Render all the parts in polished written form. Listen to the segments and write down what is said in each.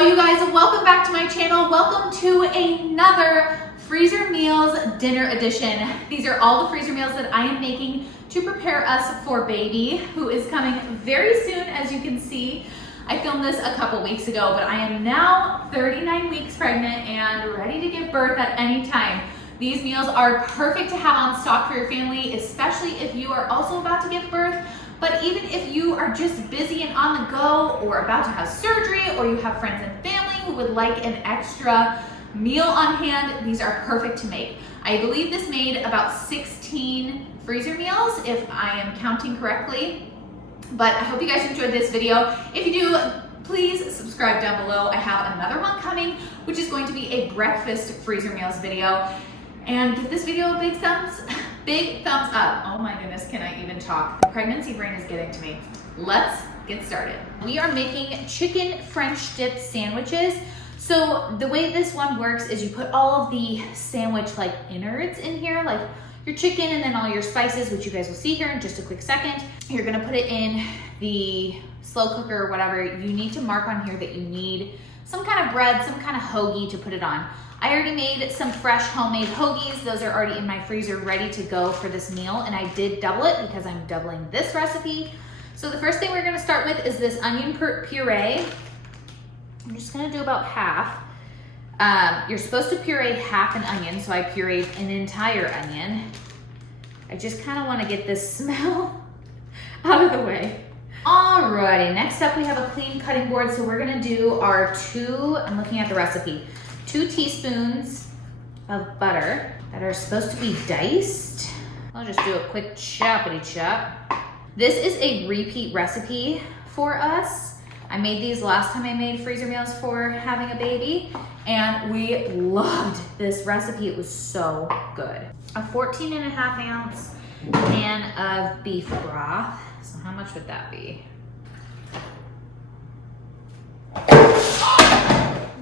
Hello you guys, welcome back to my channel. Welcome to another Freezer Meals Dinner Edition. These are all the freezer meals that I am making to prepare us for baby, who is coming very soon, as you can see. I filmed this a couple weeks ago, but I am now 39 weeks pregnant and ready to give birth at any time. These meals are perfect to have on stock for your family, especially if you are also about to give birth. But even if you are just busy and on the go, or about to have surgery, or you have friends and family who would like an extra meal on hand, these are perfect to make. I believe this made about 16 freezer meals, if I am counting correctly. But I hope you guys enjoyed this video. If you do, please subscribe down below. I have another one coming, which is going to be a breakfast freezer meals video. And give this video a big thumbs up. Oh my goodness, can I even talk? The pregnancy brain is getting to me. Let's get started. We are making chicken French dip sandwiches. So the way this one works is you put all of the sandwich like innards in here, like your chicken and then all your spices, which you guys will see here in just a quick second. You're gonna put it in the slow cooker or whatever. You need to mark on here that you need some kind of bread, some kind of hoagie to put it on. I already made some fresh homemade hoagies. Those are already in my freezer ready to go for this meal, and I did double it because I'm doubling this recipe. So the first thing we're gonna start with is this onion puree. I'm just gonna do about half. You're supposed to puree half an onion, so I pureed an entire onion. I just kinda wanna get this smell out of the way. Alrighty, next up we have a clean cutting board, so we're gonna do our I'm looking at the recipe, 2 teaspoons of butter that are supposed to be diced. I'll just do a quick choppity chop. This is a repeat recipe for us. I made these last time I made freezer meals for having a baby, and we loved this recipe. It was so good. A 14.5 ounce can of beef broth. So how much would that be?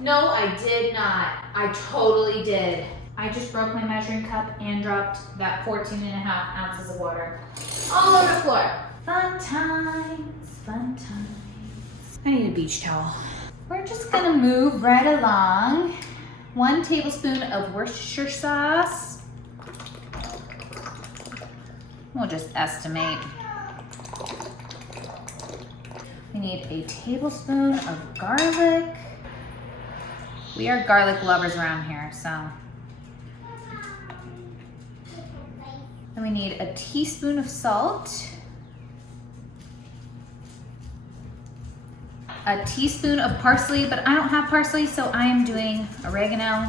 No, I did not. I totally did. I just broke my measuring cup and dropped that 14.5 ounces of water all over the floor. Fun times, fun times. I need a beach towel. We're just gonna move right along. 1 tablespoon of Worcestershire sauce. We'll just estimate. We need a tablespoon of garlic. We are garlic lovers around here, so. Then we need a teaspoon of salt. A teaspoon of parsley, but I don't have parsley, so I am doing oregano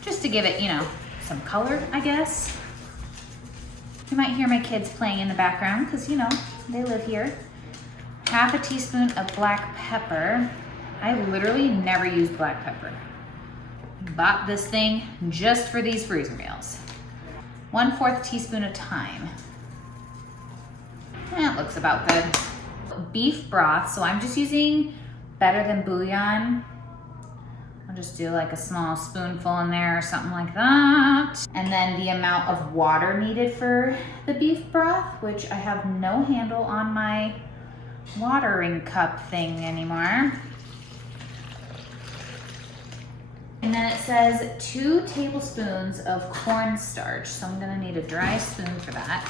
just to give it, you know, some color, I guess. You might hear my kids playing in the background because, you know, they live here. Half a teaspoon of black pepper. I literally never use black pepper. Bought this thing just for these freezer meals. 1/4 teaspoon of thyme. That looks about good. Beef broth, so I'm just using Better Than Bouillon. I'll just do like a small spoonful in there or something like that. And then the amount of water needed for the beef broth, which I have no handle on my watering cup thing anymore. And then it says 2 tablespoons of cornstarch. So I'm gonna need a dry spoon for that.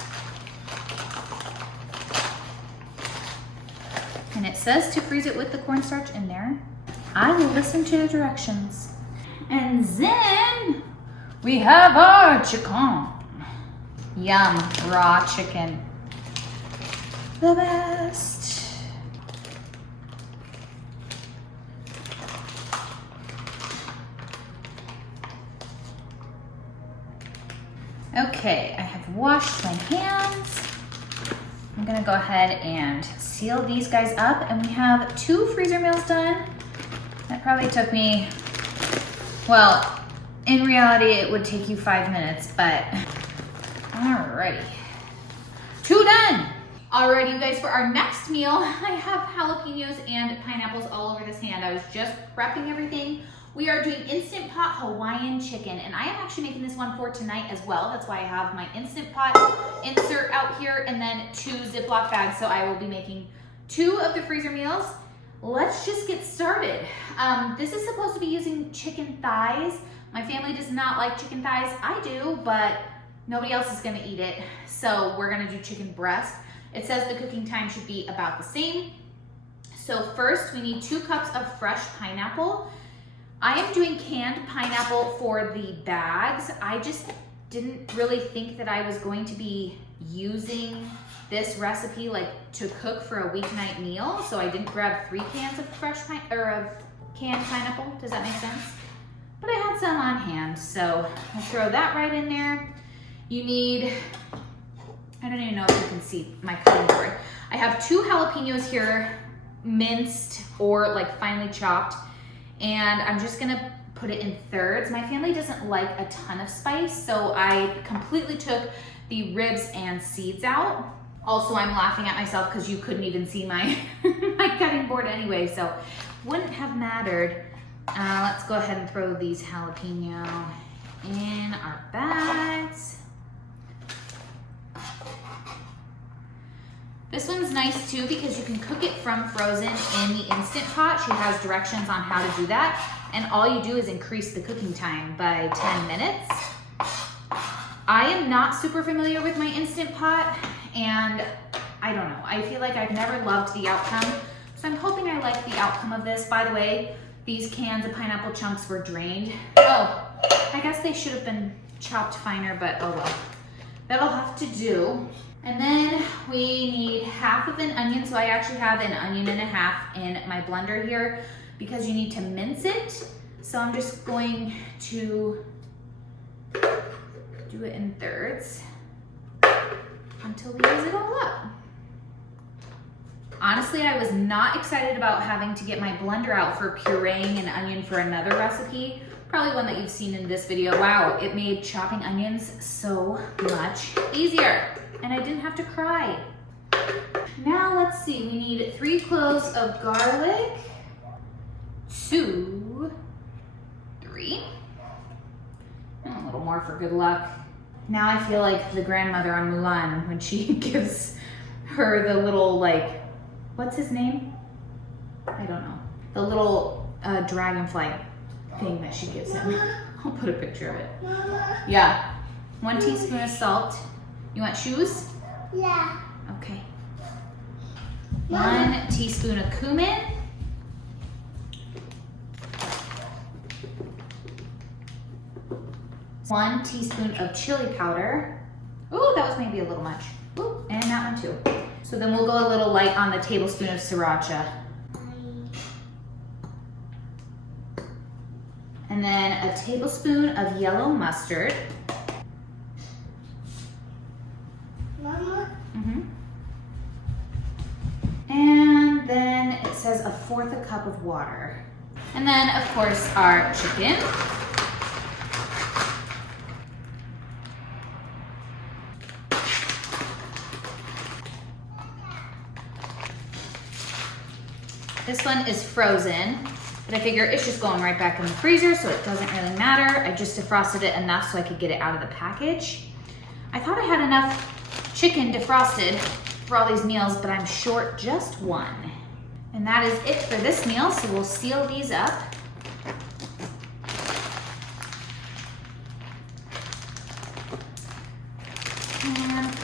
And it says to freeze it with the cornstarch in there. I will listen to the directions. And then we have our chicken. Yum, raw chicken. The best. Okay, I have washed my hands. I'm gonna go ahead and seal these guys up, and we have 2 freezer meals done. That probably took me, well, in reality, it would take you 5 minutes, but alrighty. 2 done. Alrighty, you guys, for our next meal, I have jalapenos and pineapples all over this hand. I was just prepping everything. We are doing Instant Pot Hawaiian chicken, and I am actually making this one for tonight as well. That's why I have my Instant Pot insert out here, and then 2 Ziploc bags. So I will be making 2 of the freezer meals. let's just get started. This is supposed to be using chicken thighs. My family does not like chicken thighs. I do, but nobody else is gonna eat it. So we're gonna do chicken breast. It says the cooking time should be about the same. So first we need 2 cups of fresh pineapple. I am doing canned pineapple for the bags. I just didn't really think that I was going to be using this recipe like to cook for a weeknight meal. So I didn't grab 3 cans of canned pineapple. Does that make sense? But I had some on hand, so I'll throw that right in there. You need, I don't even know if you can see my cutting board. I have 2 jalapenos here, minced or like finely chopped, and I'm just gonna put it in thirds. My family doesn't like a ton of spice, so I completely took the ribs and seeds out. Also, I'm laughing at myself because you couldn't even see my, my cutting board anyway, so wouldn't have mattered. Let's go ahead and throw these jalapeno in our bags. This one's nice too because you can cook it from frozen in the Instant Pot. She has directions on how to do that. And all you do is increase the cooking time by 10 minutes. I am not super familiar with my Instant Pot, and I don't know. I feel like I've never loved the outcome. So I'm hoping I like the outcome of this. By the way, these cans of pineapple chunks were drained. Oh, I guess they should have been chopped finer, but oh well. That'll have to do. And then we need half of an onion. So I actually have an onion and a half in my blender here because you need to mince it. So I'm just going to do it in thirds until we use it all up. Honestly, I was not excited about having to get my blender out for pureeing an onion for another recipe, probably one that you've seen in this video. Wow, it made chopping onions so much easier, and I didn't have to cry. Now let's see, we need 3 cloves of garlic, 2, 3, and a little more for good luck. Now I feel like the grandmother on Mulan when she gives her the little, like, what's his name? I don't know. The little dragonfly thing that she gives him. I'll put a picture of it. Mama. Yeah. 1 teaspoon of salt. You want shoes? Yeah. Okay. Mama. 1 teaspoon of cumin. One teaspoon of chili powder. Ooh, that was maybe a little much. Ooh, and that one too. So then we'll go a little light on the tablespoon of sriracha. And then a tablespoon of yellow mustard. Mama. And then it says 1/4 cup of water. And then of course our chicken. This one is frozen, but I figure it's just going right back in the freezer, so it doesn't really matter. I just defrosted it enough so I could get it out of the package. I thought I had enough chicken defrosted for all these meals, but I'm short just 1. And that is it for this meal, so we'll seal these up. And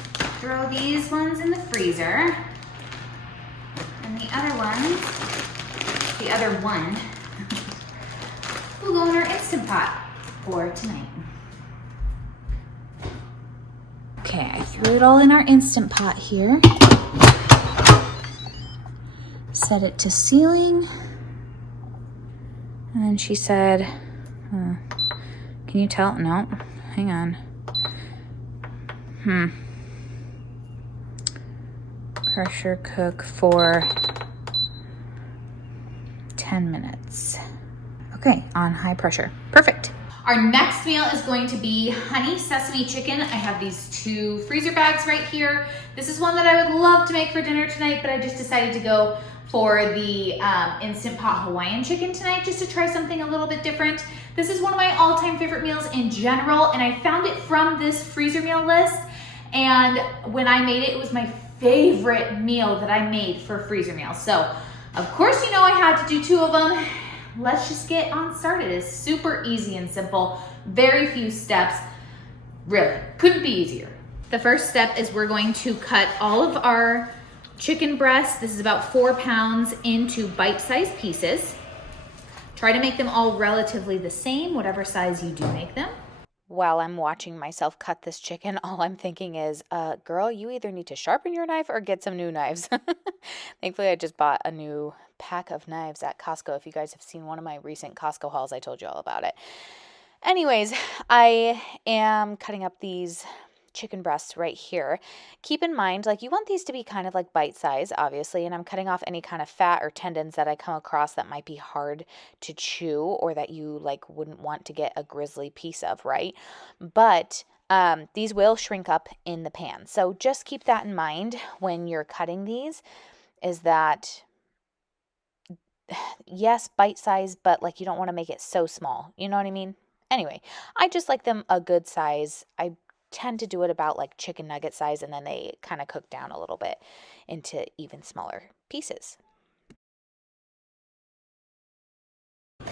throw these ones in the freezer. And the other ones, the other one, will go in our Instant Pot for tonight. Okay, I threw it all in our Instant Pot here. Set it to sealing. And then she said, can you tell? No, hang on. Pressure cook for 10 minutes. Okay, on high pressure. Perfect. Our next meal is going to be honey sesame chicken. I have these 2 freezer bags right here. This is one that I would love to make for dinner tonight, but I just decided to go for the Instant Pot Hawaiian chicken tonight just to try something a little bit different. This is one of my all-time favorite meals in general, and I found it from this freezer meal list. And when I made it, it was my favorite meal that I made for freezer meals. So Of course, you know I had to do 2 of them. Let's just get on started. It's super easy and simple. Very few steps. Really, couldn't be easier. The first step is we're going to cut all of our chicken breasts. This is about 4 pounds into bite-sized pieces. Try to make them all relatively the same, whatever size you do make them. While I'm watching myself cut this chicken, all I'm thinking is, girl, you either need to sharpen your knife or get some new knives. Thankfully, I just bought a new pack of knives at Costco. If you guys have seen one of my recent Costco hauls, I told you all about it. Anyways, I am cutting up these chicken breasts right here. Keep in mind, like, you want these to be kind of like bite size, obviously, and I'm cutting off any kind of fat or tendons that I come across that might be hard to chew or that you like wouldn't want to get a grisly piece of, right? But these will shrink up in the pan. So just keep that in mind when you're cutting these, is that yes, bite size, but like you don't want to make it so small. You know what I mean? Anyway, I just like them a good size. I tend to do it about like chicken nugget size, and then they kind of cook down a little bit into even smaller pieces.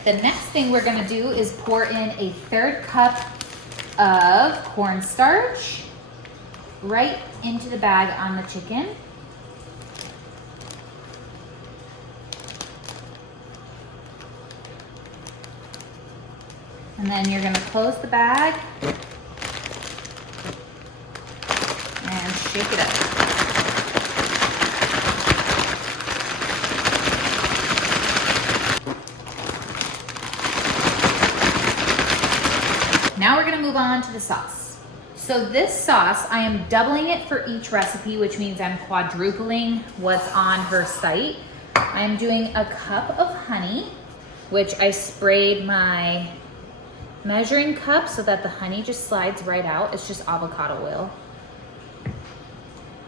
The next thing we're gonna do is pour in a 1/3 cup of cornstarch right into the bag on the chicken. And then you're gonna close the bag and shake it up. Now we're gonna move on to the sauce. So this sauce, I am doubling it for each recipe, which means I'm quadrupling what's on her site. I'm doing a cup of honey, which I sprayed my measuring cup so that the honey just slides right out. It's just avocado oil.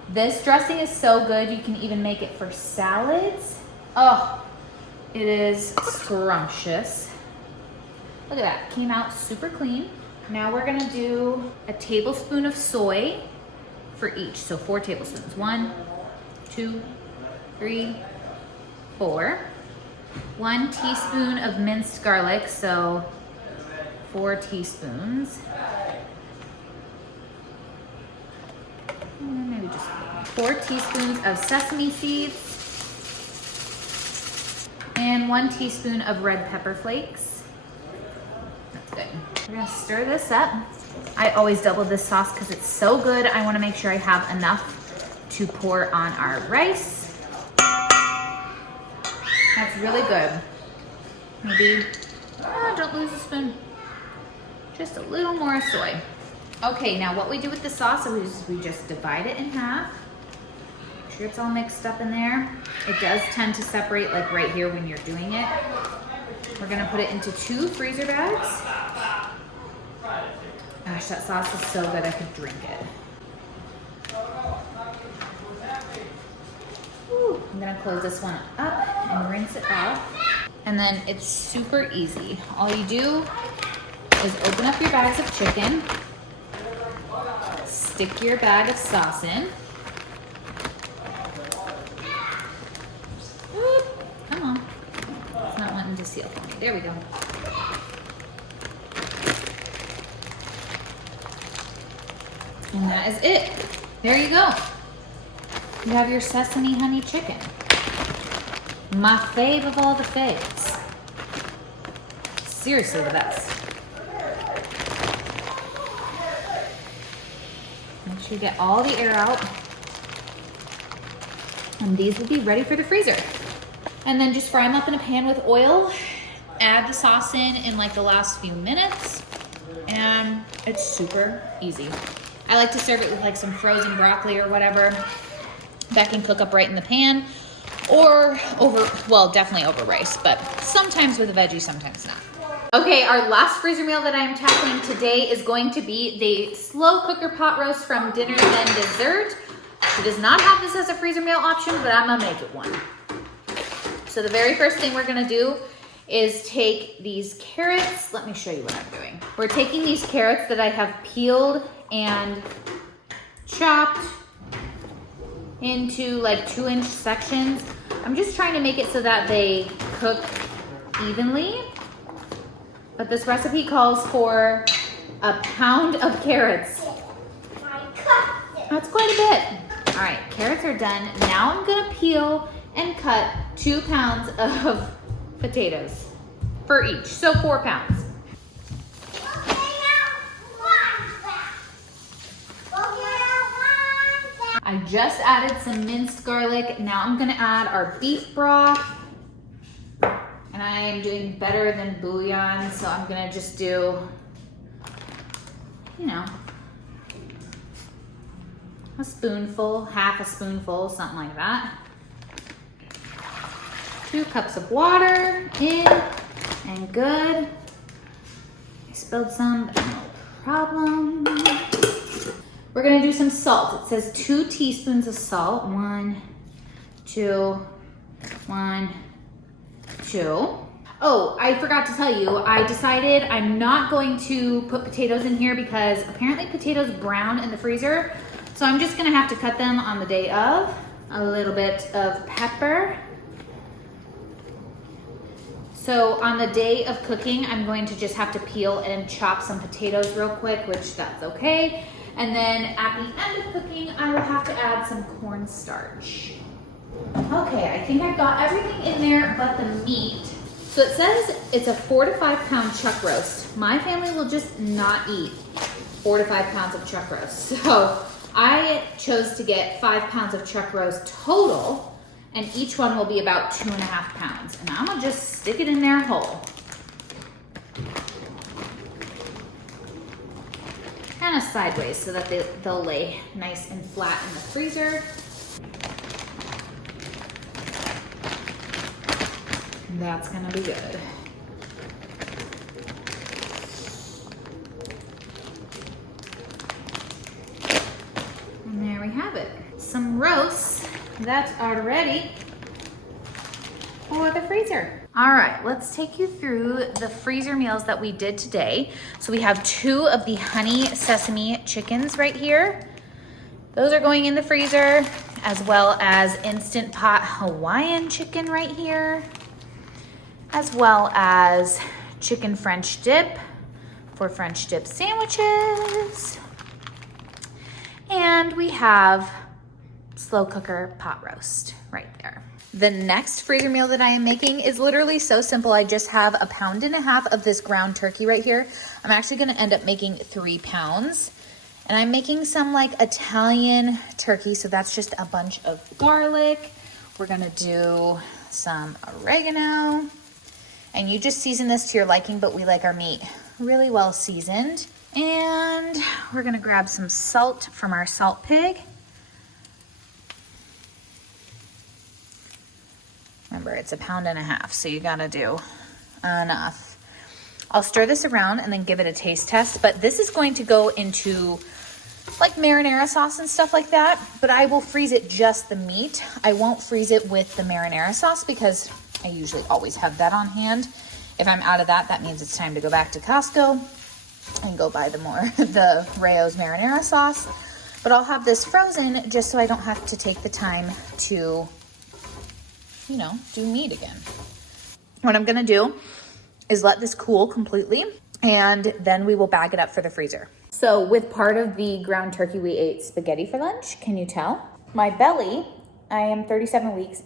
This dressing is so good, you can even make it for salads. Oh, it is scrumptious. Look at that, came out super clean. Now we're gonna do a tablespoon of soy for each. So 4 tablespoons, 1, 2, 3, 4. 1 teaspoon of minced garlic, so 4 teaspoons. Maybe just 4 teaspoons of sesame seeds and 1 teaspoon of red pepper flakes. That's good. We're gonna stir this up. I always double this sauce because it's so good. I wanna make sure I have enough to pour on our rice. That's really good. Maybe, don't lose a spoon. Just a little more soy. Okay, now what we do with the sauce is we just divide it in half. Make sure it's all mixed up in there. It does tend to separate like right here when you're doing it. We're gonna put it into 2 freezer bags. Gosh, that sauce is so good, I could drink it. Whew. I'm gonna close this one up and rinse it off. And then it's super easy. All you do is open up your bags of chicken, stick your bag of sauce in. Whoop, come on. It's not wanting to seal for me. There we go. And that is it. There you go. You have your sesame honey chicken. My fave of all the faves. Seriously the best. Make sure you get all the air out. And these will be ready for the freezer. And then just fry them up in a pan with oil. Add the sauce in like the last few minutes. And it's super easy. I like to serve it with like some frozen broccoli or whatever. That can cook up right in the pan. Or over, well, definitely over rice, but sometimes with a veggie, sometimes not. Okay, our last freezer meal that I'm tackling today is going to be the slow cooker pot roast from Dinner Then Dessert. She does not have this as a freezer meal option, but I'm gonna make it one. So the very first thing we're gonna do is take these carrots. Let me show you what I'm doing. We're taking these carrots that I have peeled and chopped into like 2-inch sections. I'm just trying to make it so that they cook evenly. But this recipe calls for a pound of carrots. That's quite a bit. All right, carrots are done. Now I'm gonna peel and cut 2 pounds of potatoes for each, so 4 pounds. I just added some minced garlic. Now I'm gonna add our beef broth. And I'm doing better than bouillon, so I'm gonna just do, you know, a spoonful, half a spoonful, something like that. 2 cups of water in, and good. I spilled some, but no problem. We're gonna do some salt. It says 2 teaspoons of salt. 1, 2, 1, 2. Oh, I forgot to tell you, I decided I'm not going to put potatoes in here because apparently potatoes brown in the freezer. So I'm just gonna have to cut them on the day of. A little bit of pepper. So on the day of cooking, I'm going to just have to peel and chop some potatoes real quick, which that's okay. And then at the end of cooking, I will have to add some cornstarch. Okay, I think I've got everything in there but the meat. So it says it's a 4 to 5 pound chuck roast. My family will just not eat 4 to 5 pounds of chuck roast. So I chose to get 5 pounds of chuck roast total, and each one will be about 2.5 pounds. And I'm gonna just stick it in there whole. Kind of sideways so that they'll lay nice and flat in the freezer. That's gonna be good. And there we have it. Some roasts that are ready for the freezer. All right, let's take you through the freezer meals that we did today. So we have 2 of the honey sesame chickens right here. Those are going in the freezer, as well as Instant Pot Hawaiian chicken right here, as well as chicken French dip for French dip sandwiches. And we have slow cooker pot roast right there. The next freezer meal that I am making is literally so simple. I just have 1.5 pounds of this ground turkey right here. I'm actually gonna end up making 3 pounds. And I'm making some like Italian turkey, so that's just a bunch of garlic. We're gonna do some oregano. And you just season this to your liking, but we like our meat really well seasoned. And we're gonna grab some salt from our salt pig. Remember, it's 1.5 pounds, so you gotta do enough. I'll stir this around and then give it a taste test, but this is going to go into like marinara sauce and stuff like that, but I will freeze it just the meat. I won't freeze it with the marinara sauce because I usually always have that on hand. If I'm out of that, that means it's time to go back to Costco and go buy the Rayo's marinara sauce. But I'll have this frozen just so I don't have to take the time to, you know, do meat again. What I'm gonna do is let this cool completely, and then we will bag it up for the freezer. So with part of the ground turkey, we ate spaghetti for lunch. Can you tell? My belly, I am 37 weeks,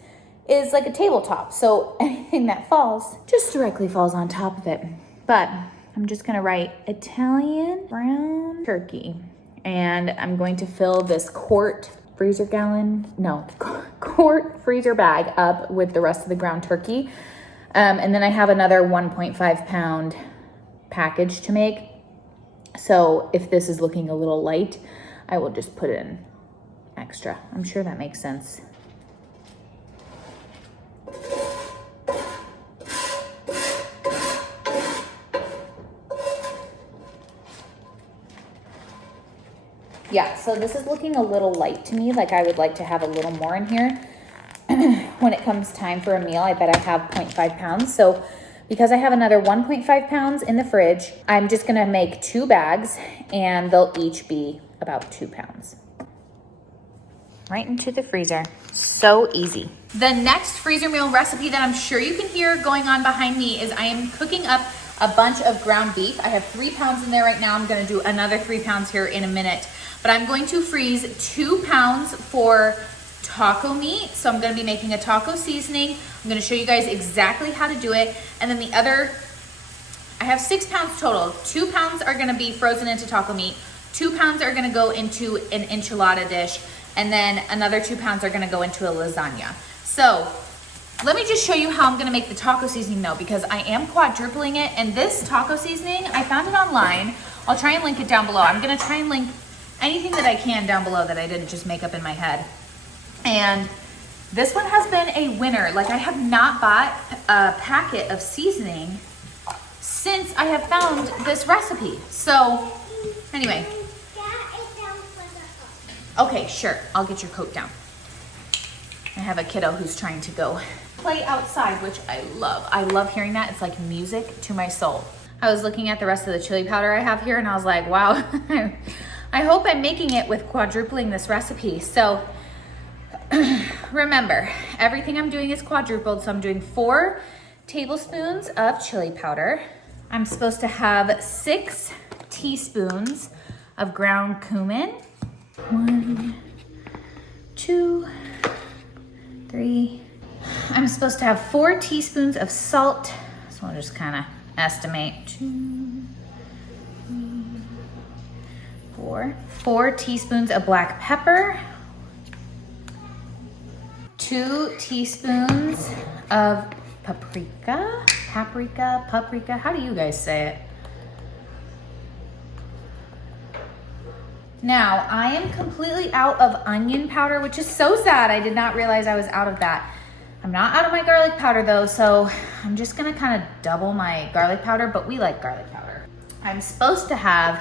is like a tabletop. So anything that falls just directly falls on top of it. But I'm just gonna write Italian ground turkey. And I'm going to fill this quart freezer bag up with the rest of the ground turkey. And then I have another 1.5 pound package to make. So if this is looking a little light, I will just put in extra. I'm sure that makes sense. Yeah, so this is looking a little light to me. Like I would like to have a little more in here. When it comes time for a meal, I bet I have 0.5 pounds. So because I have another 1.5 pounds in the fridge, I'm just gonna make 2 bags and they'll each be about 2 pounds. right into the freezer. So easy. The next freezer meal recipe that I'm sure you can hear going on behind me is I am cooking up a bunch of ground beef. I have 3 pounds in there right now. I'm gonna do another 3 pounds here in a minute, but I'm going to freeze 2 pounds for taco meat. So I'm gonna be making a taco seasoning. I'm gonna show you guys exactly how to do it. And then the other, I have 6 pounds total. 2 pounds are gonna be frozen into taco meat. 2 pounds are gonna go into an enchilada dish. And then another 2 pounds are gonna go into a lasagna. So let me just show you how I'm gonna make the taco seasoning though, because I am quadrupling it. And this taco seasoning, I found it online. I'll try and link it down below. I'm gonna try and link anything that I can down below that I didn't just make up in my head. And this one has been a winner. Like, I have not bought a packet of seasoning since I have found this recipe. So anyway. Okay, sure, I'll get your coat down. I have a kiddo who's trying to go play outside, which I love. I love hearing that. It's like music to my soul. I was looking at the rest of the chili powder I have here and I was like, wow, I hope I'm making it with quadrupling this recipe. So remember, everything I'm doing is quadrupled. So I'm doing 4 tablespoons of chili powder. I'm supposed to have 6 teaspoons of ground cumin. 1, 2, 3. I'm supposed to have 4 teaspoons of salt. So I'll just kind of estimate 2, 3, 4. 4 teaspoons of black pepper. 2 teaspoons of paprika. Paprika. How do you guys say it? Now, I am completely out of onion powder, which is so sad. I did not realize I was out of that. I'm not out of my garlic powder though, so I'm just gonna kind of double my garlic powder, but we like garlic powder. I'm supposed to have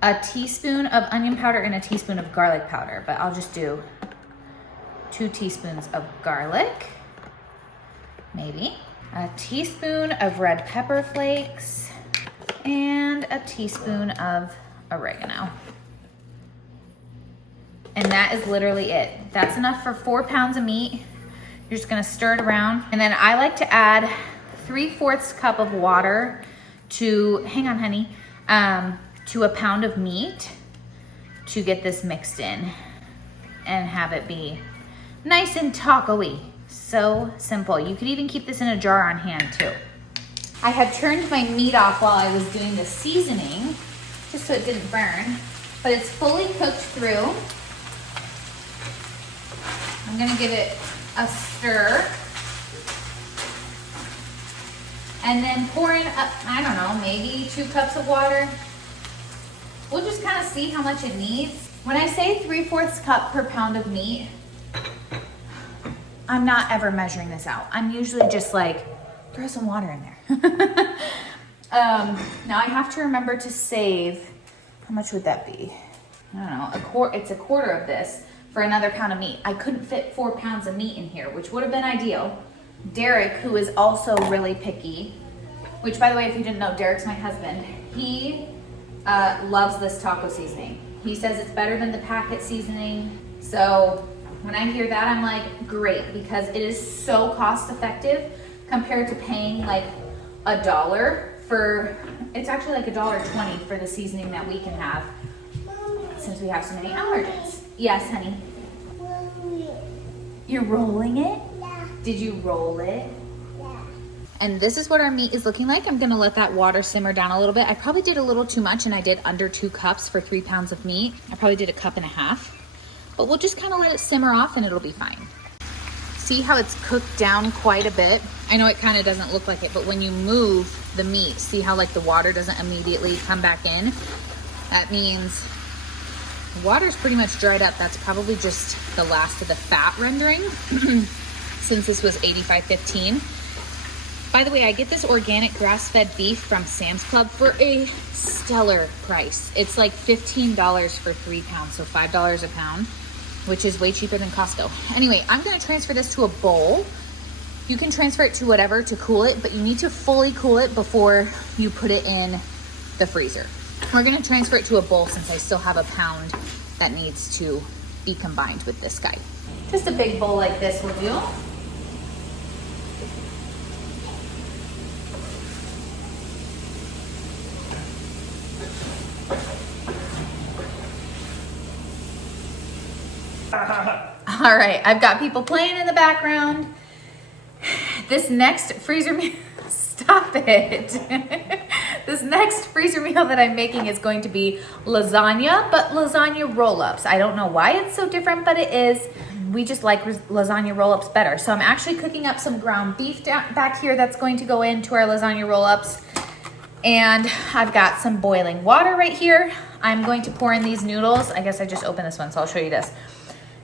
a teaspoon of onion powder and a teaspoon of garlic powder, but I'll just do 2 teaspoons of garlic, maybe. A teaspoon of red pepper flakes, and a teaspoon of oregano. And that is literally it. That's enough for 4 pounds of meat. You're just gonna stir it around. And then I like to add 3/4 cup of water to, hang on honey, to a pound of meat to get this mixed in and have it be nice and taco-y. So simple. You could even keep this in a jar on hand too. I had turned my meat off while I was doing the seasoning, just so it didn't burn, but it's fully cooked through. I'm gonna give it a stir. And then pour in, I don't know, maybe 2 cups of water. We'll just kind of see how much it needs. When I say 3/4 cup per pound of meat, I'm not ever measuring this out. I'm usually just like, throw some water in there. Now I have to remember to save, how much would that be? I don't know, it's a quarter of this for another pound of meat. I couldn't fit 4 pounds of meat in here, which would have been ideal. Derek, who is also really picky, which by the way, if you didn't know, Derek's my husband. He loves this taco seasoning. He says it's better than the packet seasoning. So when I hear that, I'm like, great, because it is so cost effective compared to paying like $1 for, it's actually like $1.20 for the seasoning that we can have since we have so many allergens. Yes, honey. You're rolling it? Yeah. Did you roll it? Yeah. And this is what our meat is looking like. I'm gonna let that water simmer down a little bit. I probably did a little too much and I did under 2 cups for 3 pounds of meat. I probably did 1.5 cups. But we'll just kind of let it simmer off and it'll be fine. See how it's cooked down quite a bit? I know it kind of doesn't look like it, but when you move the meat, see how like the water doesn't immediately come back in? That means the water's pretty much dried up. That's probably just the last of the fat rendering since this was 85.15. By the way, I get this organic grass-fed beef from Sam's Club for a stellar price. It's like $15 for 3 pounds, so $5 a pound, which is way cheaper than Costco. Anyway, I'm gonna transfer this to a bowl. You can transfer it to whatever to cool it, but you need to fully cool it before you put it in the freezer. We're gonna transfer it to a bowl since I still have a pound that needs to be combined with this guy. Just a big bowl like this will do. All right, I've got people playing in the background. This next freezer meal, stop it. This next freezer meal that I'm making is going to be lasagna, but lasagna roll ups. I don't know why it's so different, but it is. We just like lasagna roll ups better. So I'm actually cooking up some ground beef back here that's going to go into our lasagna roll ups. And I've got some boiling water right here. I'm going to pour in these noodles. I guess I just opened this one, so I'll show you this.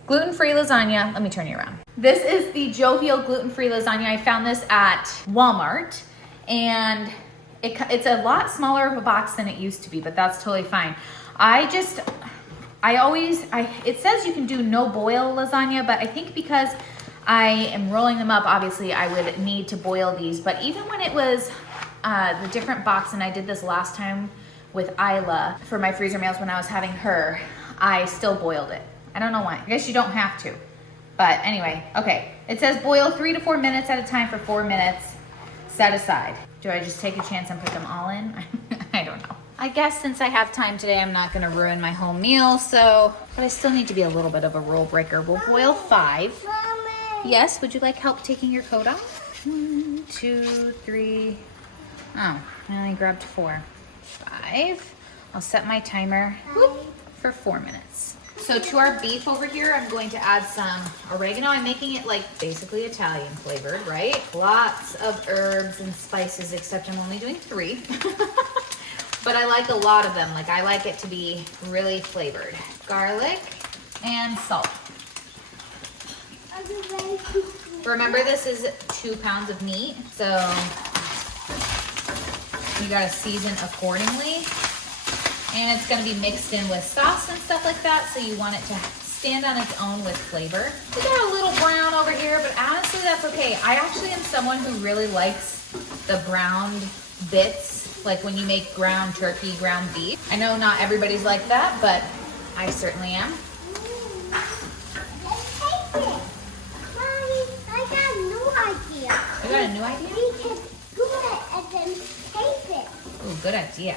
Gluten-free lasagna. Let me turn you around. This is the Jovial gluten-free lasagna. I found this at Walmart, and it's a lot smaller of a box than it used to be, but that's totally fine. It says you can do no boil lasagna, but I think because I am rolling them up, obviously I would need to boil these. But even when it was the different box, and I did this last time with Isla for my freezer meals when I was having her, I still boiled it. I don't know why. I guess you don't have to. But anyway, okay. It says boil 3 to 4 minutes at a time for 4 minutes. Set aside. Do I just take a chance and put them all in? I don't know. I guess since I have time today, I'm not gonna ruin my whole meal, so, but I still need to be a little bit of a rule breaker. We'll boil 5. Mommy. Yes, would you like help taking your coat off? 1, 2, 3. Oh, I only grabbed 4. 5. I'll set my timer for 4 minutes. So to our beef over here, I'm going to add some oregano. I'm making it like basically Italian flavored, right? Lots of herbs and spices, except I'm only doing 3. But I like a lot of them. Like I like it to be really flavored. Garlic and salt. Remember, this is 2 pounds of meat, so you gotta season accordingly. And it's gonna be mixed in with sauce and stuff like that, so you want it to stand on its own with flavor. We got a little brown over here, but honestly, that's okay. I actually am someone who really likes the browned bits, like when you make ground turkey, ground beef. I know not everybody's like that, but I certainly am. Let's taste it. Mommy, I got a new idea. You got a new idea? We can do it and then taste it. Ooh, good idea.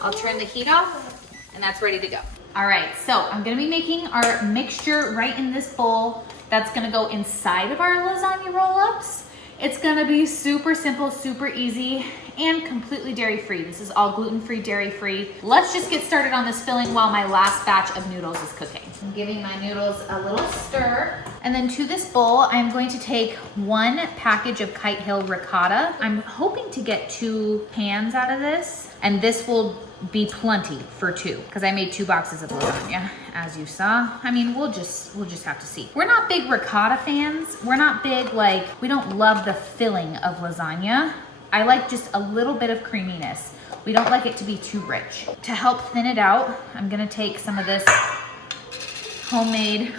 I'll turn the heat off, and that's ready to go. All right, so I'm gonna be making our mixture right in this bowl that's gonna go inside of our lasagna roll-ups. It's gonna be super simple, super easy, and completely dairy-free. This is all gluten-free, dairy-free. Let's just get started on this filling while my last batch of noodles is cooking. I'm giving my noodles a little stir. And then to this bowl, I'm going to take 1 package of Kite Hill ricotta. I'm hoping to get 2 pans out of this, and this will be plenty for 2, because I made 2 boxes of lasagna, as you saw. I mean, we'll just have to see. We're not big ricotta fans. We're not big, like, we don't love the filling of lasagna. I like just a little bit of creaminess. We don't like it to be too rich. To help thin it out, I'm gonna take some of this homemade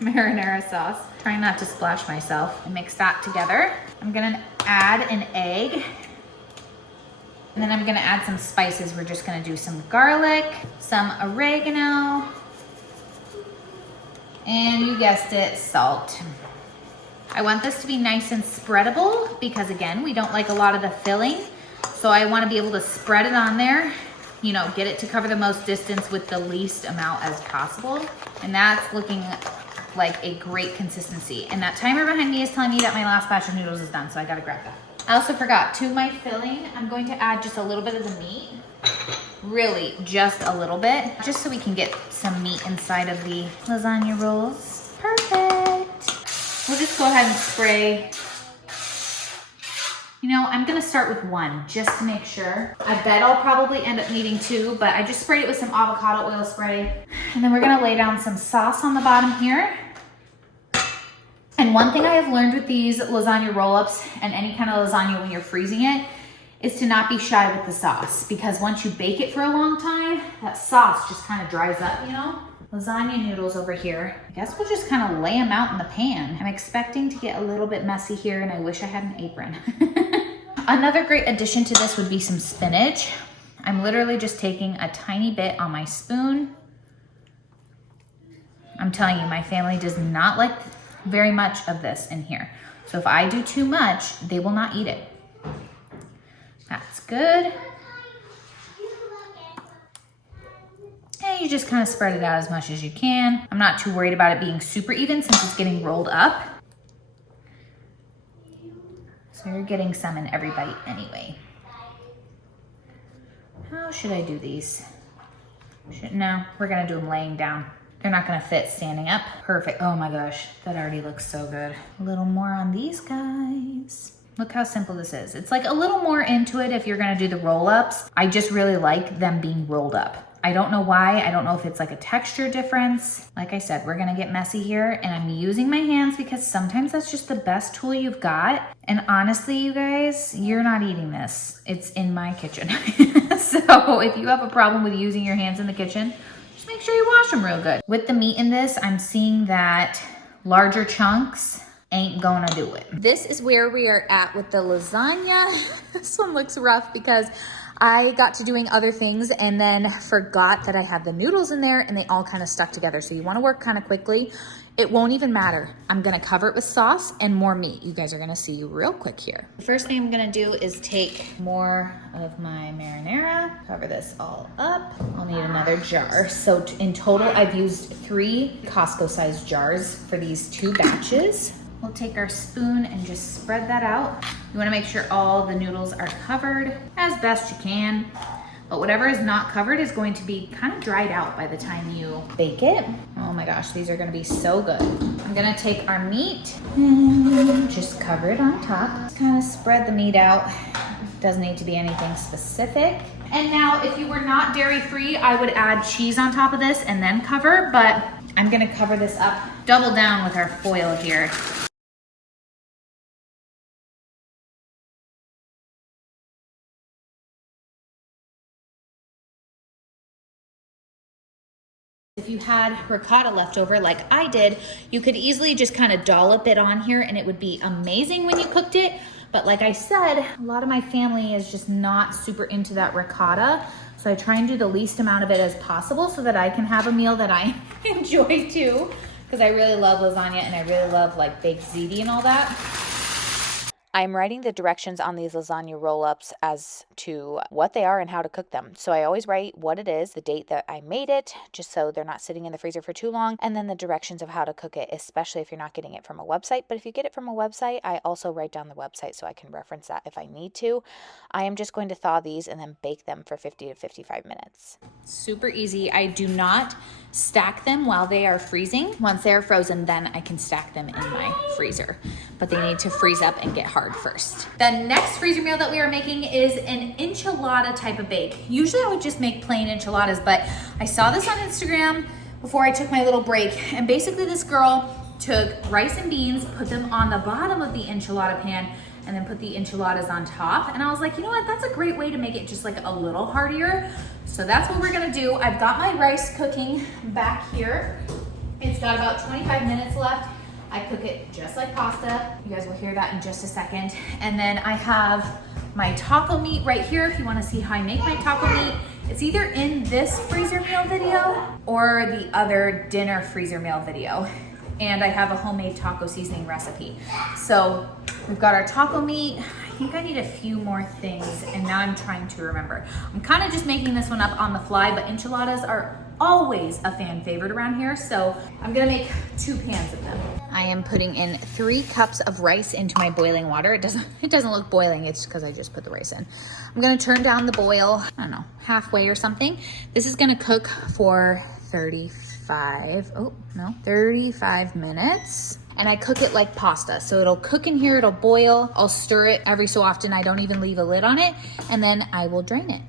marinara sauce. Trying not to splash myself, and mix that together. I'm gonna add an egg. And then I'm gonna add some spices. We're just gonna do some garlic, some oregano, and you guessed it, salt. I want this to be nice and spreadable because again, we don't like a lot of the filling. So I wanna be able to spread it on there, you know, get it to cover the most distance with the least amount as possible. And that's looking like a great consistency. And that timer behind me is telling me that my last batch of noodles is done, so I gotta grab that. I also forgot, to my filling, I'm going to add just a little bit of the meat. Really, just a little bit, just so we can get some meat inside of the lasagna rolls. Perfect. We'll just go ahead and spray. You know, I'm gonna start with 1, just to make sure. I bet I'll probably end up needing 2, but I just sprayed it with some avocado oil spray. And then we're gonna lay down some sauce on the bottom here. And one thing I have learned with these lasagna roll-ups and any kind of lasagna when you're freezing it is to not be shy with the sauce, because once you bake it for a long time, that sauce just kind of dries up, you know? Lasagna noodles over here. I guess we'll just kind of lay them out in the pan. I'm expecting to get a little bit messy here, and I wish I had an apron. Another great addition to this would be some spinach. I'm literally just taking a tiny bit on my spoon. I'm telling you, my family does not like very much of this in here. So if I do too much, they will not eat it. That's good. And you just kind of spread it out as much as you can. I'm not too worried about it being super even since it's getting rolled up. So you're getting some in every bite anyway. How should I do these? No, we're gonna do them laying down. They're not gonna fit standing up. Perfect. Oh my gosh, that already looks so good. A little more on these guys. Look how simple this is. It's like a little more into it if you're gonna do the roll-ups. I just really like them being rolled up. I don't know why. I don't know if it's like a texture difference. Like I said, we're gonna get messy here, and I'm using my hands because sometimes that's just the best tool you've got. And honestly, you guys, you're not eating this. It's in my kitchen. So if you have a problem with using your hands in the kitchen, just make sure you wash them real good. With the meat in this, I'm seeing that larger chunks ain't gonna do it. This is where we are at with the lasagna. This one looks rough because I got to doing other things and then forgot that I had the noodles in there and they all kind of stuck together. So you wanna work kind of quickly. It won't even matter. I'm gonna cover it with sauce and more meat. You guys are gonna see real quick here. The first thing I'm gonna do is take more of my marinara, cover this all up. I'll need another jar. So in total, I've used 3 Costco-sized jars for these 2 batches. We'll take our spoon and just spread that out. You wanna make sure all the noodles are covered as best you can. But whatever is not covered is going to be kind of dried out by the time you bake it. Oh my gosh, these are gonna be so good. I'm gonna take our meat and just cover it on top. Just kind of spread the meat out. Doesn't need to be anything specific. And now if you were not dairy-free, I would add cheese on top of this and then cover, but I'm gonna cover this up, double down with our foil here. If you had ricotta left over like I did, you could easily just kind of dollop it on here and it would be amazing when you cooked it. But like I said, a lot of my family is just not super into that ricotta. So I try and do the least amount of it as possible so that I can have a meal that I enjoy too. Because I really love lasagna and I really love like baked ziti and all that. I'm writing the directions on these lasagna roll-ups as to what they are and how to cook them. So I always write what it is, the date that I made it, just so they're not sitting in the freezer for too long, and then the directions of how to cook it, especially if you're not getting it from a website. But if you get it from a website, I also write down the website so I can reference that if I need to. I am just going to thaw these and then bake them for 50 to 55 minutes. Super easy. I do not stack them while they are freezing. Once they are frozen, then I can stack them in my freezer. But they need to freeze up and get hard first. The next freezer meal that we are making is an enchilada type of bake. Usually I would just make plain enchiladas, but I saw this on Instagram before I took my little break. And basically this girl took rice and beans, put them on the bottom of the enchilada pan, and then put the enchiladas on top. And I was like, you know what? That's a great way to make it just like a little heartier. So that's what we're gonna do. I've got my rice cooking back here. It's got about 25 minutes left. I cook it just like pasta. You guys will hear that in just a second. And then I have my taco meat right here if you wanna see how I make my taco meat. It's either in this freezer meal video or the other dinner freezer meal video. And I have a homemade taco seasoning recipe. So we've got our taco meat. I think I need a few more things and now I'm trying to remember. I'm kind of just making this one up on the fly, but enchiladas are always a fan favorite around here. So I'm gonna make 2 pans of them. I am putting in 3 cups of rice into my boiling water. It doesn't look boiling, it's because I just put the rice in. I'm gonna turn down the boil, I don't know, halfway or something. This is gonna cook for 35 minutes. And I cook it like pasta. So it'll cook in here, it'll boil. I'll stir it every so often. I don't even leave a lid on it. And then I will drain it.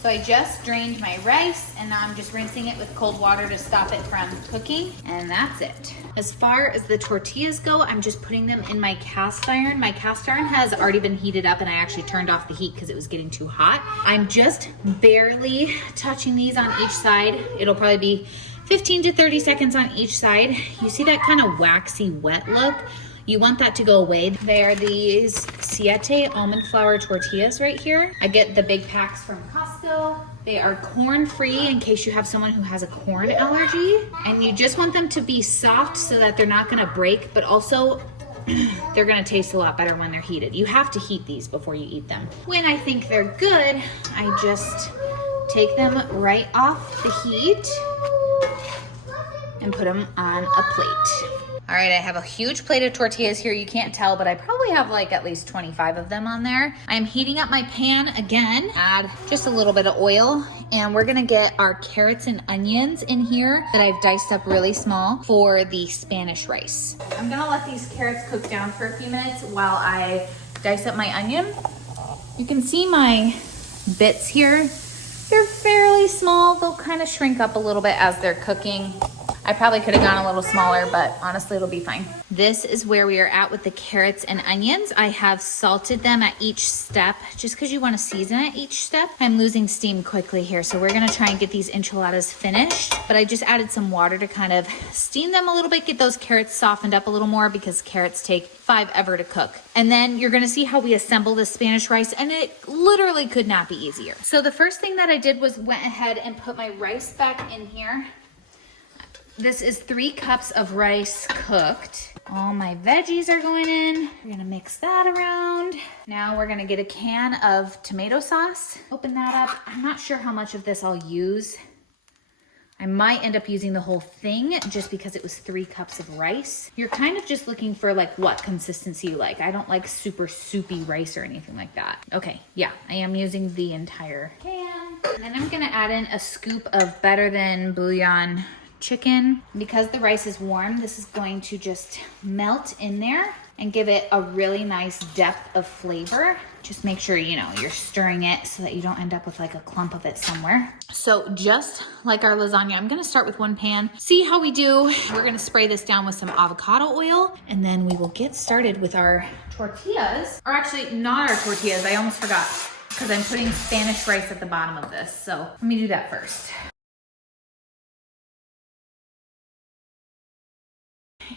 So I just drained my rice and now I'm just rinsing it with cold water to stop it from cooking, and that's it. As far as the tortillas go, I'm just putting them in my cast iron. My cast iron has already been heated up and I actually turned off the heat because it was getting too hot. I'm just barely touching these on each side. It'll probably be 15 to 30 seconds on each side. You see that kind of waxy wet look? You want that to go away. They are these Siete almond flour tortillas right here. I get the big packs from Costco. They are corn-free in case you have someone who has a corn allergy. And you just want them to be soft so that they're not gonna break, but also they're gonna taste a lot better when they're heated. You have to heat these before you eat them. When I think they're good, I just take them right off the heat and put them on a plate. All right, I have a huge plate of tortillas here. You can't tell, but I probably have like at least 25 of them on there. I am heating up my pan again. Add just a little bit of oil, and we're gonna get our carrots and onions in here that I've diced up really small for the Spanish rice. I'm gonna let these carrots cook down for a few minutes while I dice up my onion. You can see my bits here. They're fairly small. They'll kind of shrink up a little bit as they're cooking. I probably could have gone a little smaller, but honestly, it'll be fine. This is where we are at with the carrots and onions. I have salted them at each step, just because you want to season at each step. I'm losing steam quickly here, so we're gonna try and get these enchiladas finished, but I just added some water to kind of steam them a little bit, get those carrots softened up a little more because carrots take forever to cook. And then you're gonna see how we assemble this Spanish rice, and it literally could not be easier. So the first thing that I did was went ahead and put my rice back in here. This is 3 cups of rice cooked. All my veggies are going in. We're gonna mix that around. Now we're gonna get a can of tomato sauce. Open that up. I'm not sure how much of this I'll use. I might end up using the whole thing just because it was 3 cups of rice. You're kind of just looking for like what consistency you like. I don't like super soupy rice or anything like that. Okay, yeah, I am using the entire can. And then I'm gonna add in a scoop of better than bouillon chicken. Because the rice is warm, this is going to just melt in there and give it a really nice depth of flavor. Just make sure, you know, you're stirring it so that you don't end up with like a clump of it somewhere. So just like our lasagna, I'm gonna start with 1 pan, see how we do. We're gonna spray this down with some avocado oil, and then we will get started with our tortillas. Or actually, not our tortillas, I almost forgot, because I'm putting Spanish rice at the bottom of this. So let me do that first.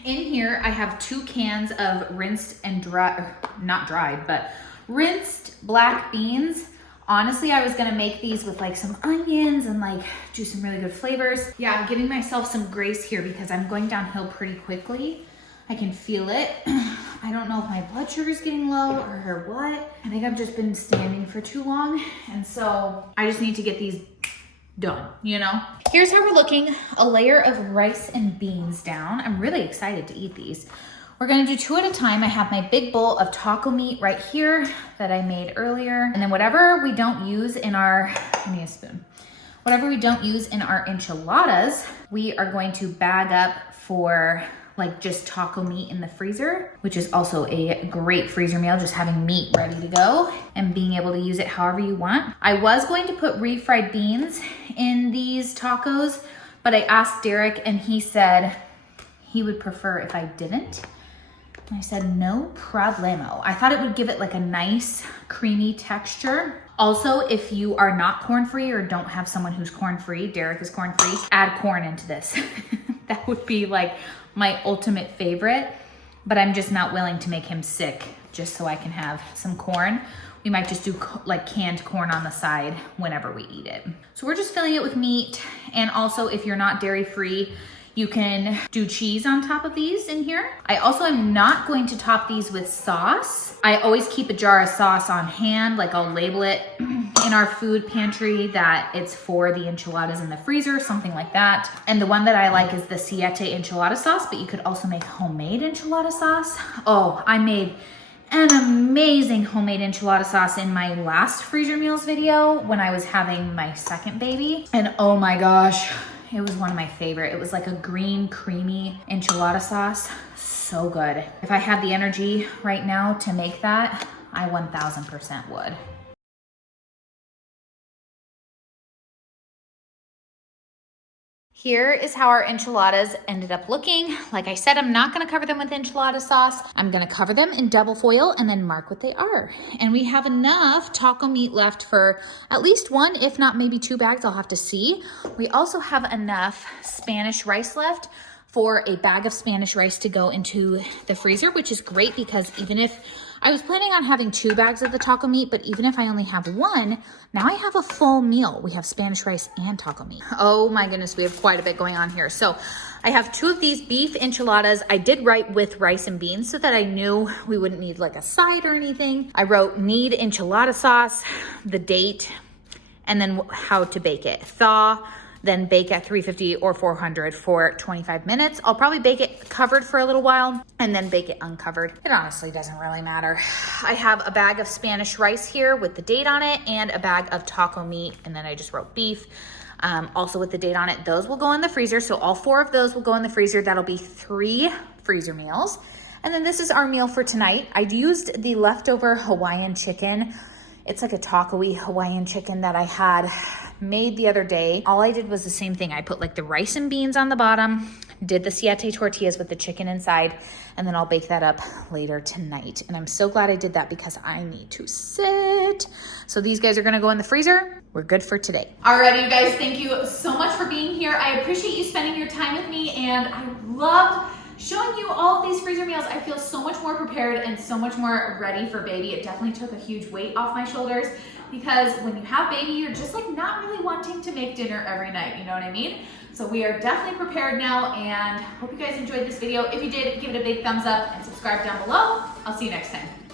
In here, I have 2 cans of rinsed and dry, not dried, but rinsed black beans. Honestly, I was gonna make these with like some onions and like do some really good flavors. Yeah, I'm giving myself some grace here because I'm going downhill pretty quickly. I can feel it. I don't know if my blood sugar is getting low or what. I think I've just been standing for too long. And so I just need to get these done, you know? Here's how we're looking. A layer of rice and beans down. I'm really excited to eat these. We're gonna do 2 at a time. I have my big bowl of taco meat right here that I made earlier. And then whatever we don't use in our, give me a spoon. Whatever we don't use in our enchiladas, we are going to bag up for like just taco meat in the freezer, which is also a great freezer meal, just having meat ready to go and being able to use it however you want. I was going to put refried beans in these tacos, but I asked Derek and he said he would prefer if I didn't. And I said, no problemo. I thought it would give it like a nice creamy texture. Also, if you are not corn-free or don't have someone who's corn-free, Derek is corn-free, add corn into this. That would be like my ultimate favorite, but I'm just not willing to make him sick just so I can have some corn. We might just do like canned corn on the side whenever we eat it. So we're just filling it with meat. And also, if you're not dairy-free, you can do cheese on top of these in here. I also am not going to top these with sauce. I always keep a jar of sauce on hand, like I'll label it in our food pantry that it's for the enchiladas in the freezer, something like that. And the one that I like is the Siete enchilada sauce, but you could also make homemade enchilada sauce. Oh, I made an amazing homemade enchilada sauce in my last freezer meals video when I was having my 2nd baby. And oh my gosh, it was one of my favorite. It was like a green, creamy enchilada sauce. So good. If I had the energy right now to make that, I 1000% would. Here is how our enchiladas ended up looking. Like I said, I'm not gonna cover them with enchilada sauce. I'm gonna cover them in double foil and then mark what they are. And we have enough taco meat left for at least 1, if not maybe 2 bags, I'll have to see. We also have enough Spanish rice left for a bag of Spanish rice to go into the freezer, which is great because even if I was planning on having 2 bags of the taco meat, but even if I only have 1, now I have a full meal. We have Spanish rice and taco meat. Oh my goodness, we have quite a bit going on here. So I have 2 of these beef enchiladas. I did write with rice and beans so that I knew we wouldn't need like a side or anything. I wrote need enchilada sauce, the date, and then how to bake it. Thaw, then bake at 350 or 400 for 25 minutes. I'll probably bake it covered for a little while and then bake it uncovered. It honestly doesn't really matter. I have a bag of Spanish rice here with the date on it and a bag of taco meat, and then I just wrote beef. Also with the date on it. Those will go in the freezer. So all 4 of those will go in the freezer. That'll be 3 freezer meals. And then this is our meal for tonight. I used the leftover Hawaiian chicken. It's like a taco-y Hawaiian chicken that I had made the other day. All I did was the same thing. I put like the rice and beans on the bottom, did the siete tortillas with the chicken inside, and then I'll bake that up later tonight. And I'm so glad I did that because I need to sit. So these guys are gonna go in the freezer. We're good for today. Alrighty, you guys, thank you so much for being here. I appreciate you spending your time with me, and I loved showing you all of these freezer meals. I feel so much more prepared and so much more ready for baby. It definitely took a huge weight off my shoulders because when you have baby, you're just like not really wanting to make dinner every night, you know what I mean? So we are definitely prepared now, and hope you guys enjoyed this video. If you did, give it a big thumbs up and subscribe down below. I'll see you next time.